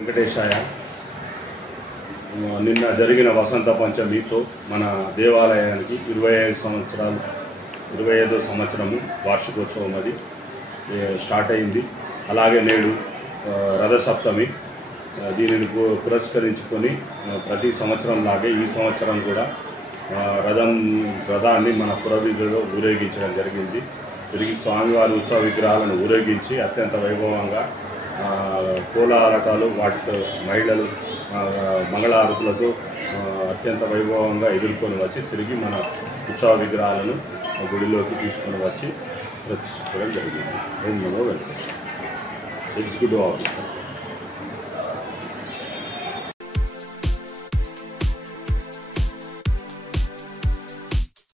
వెంకటేశాయ. నిన్న జరిగిన వసంత పంచమితో మన దేవాలయానికి 25వ సంవత్సరము వార్షికోత్సవం అది స్టార్ట్ అయింది. అలాగే నేడు రథసప్తమి, దీనిని పురస్కరించుకొని ప్రతి సంవత్సరం లాగే ఈ సంవత్సరం కూడా రథాన్ని మన పురవీధుల్లో ఊరేగించడం జరిగింది. తిరిగి స్వామివారి ఉత్సవ విగ్రహాలను ఊరేగించి అత్యంత వైభవంగా కోలాటాలు, వాటితో మహిళలు మంగళారతులతో అత్యంత వైభవంగా ఎదుర్కొని వచ్చి తిరిగి మన ఉత్సవ విగ్రహాలను గుడిలోకి తీసుకొని వచ్చి ప్రతిష్ఠించడం జరిగింది. ఓం నమో వెంకటేశ్వర. Executive officer.